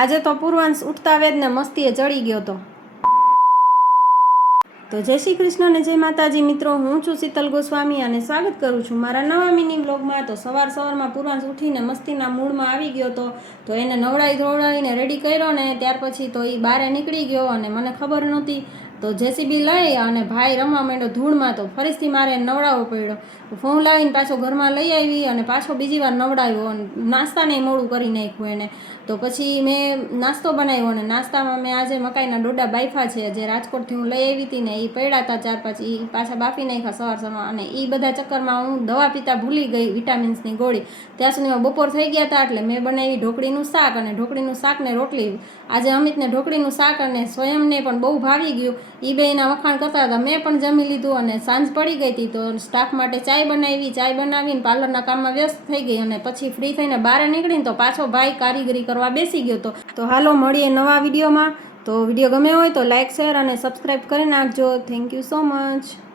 આજે તો પૂર્વાંશ ઉઠતા વેદને મસ્તીએ ચડી ગયો હતો. તો જય શ્રી કૃષ્ણ અને જય માતાજી મિત્રો, હું છું શીતલ ગોસ્વામી અને સ્વાગત કરું છું મારા નવા મિની બ્લોગમાં. તો સવારમાં પૂર્વાંશ ઉઠીને મસ્તીના મૂડમાં આવી ગયો હતો. તો એને નવડાવી ધોવડાવીને રેડી કર્યો ને ત્યાર પછી તો એ બહાર નીકળી ગયો અને મને ખબર નહોતી. તો જેસીબી લઈ અને ભાઈ રમવા માંડ્યો ધૂળમાં. તો ફરીથી મારે નવડાવવો પડ્યો. ફોન લાવીને પાછો ઘરમાં લઈ આવી અને પાછો બીજી વાર નવડાવ્યો અને નાસ્તાને મોડું કરી નાખ્યું એને. તો પછી મેં નાસ્તો બનાવ્યો અને નાસ્તામાં મેં આજે મકાઈના ડોડા બાફા છે, જે રાજકોટથી હું લઈ આવી હતી ને એ પડ્યા હતા 4-5, એ પાછા બાફી નાખ્યા સવારમાં. અને એ બધા ચક્કરમાં હું દવા પીતા ભૂલી ગઈ, વિટામિન્સની ગોળી. ત્યાં સુધીમાં બપોર થઈ ગયા હતા એટલે મેં બનાવી ઢોકળીનું શાક અને ઢોકળીનું શાક ને રોટલી. આજે અમિતને ઢોકળીનું શાક અને સ્વયંને પણ બહુ ભાવી ગયું. એ બેના વખાણ કરતા હતા. મેં પણ જમી લીધું અને સાંજ પડી ગઈ હતી તો સ્ટાફ માટે ચાય બનાવીને પાર્લરના કામમાં વ્યસ્ત થઈ ગઈ અને પછી ફ્રી થઈને બહાર નીકળીને તો પાછો ભાઈ કારીગરી કરવા બેસી ગયો હતો. તો હાલો મળીએ નવા વિડીયોમાં. તો વિડીયો ગમે હોય તો લાઇક, શેર અને સબસ્ક્રાઈબ કરી નાખજો. Thank you so much.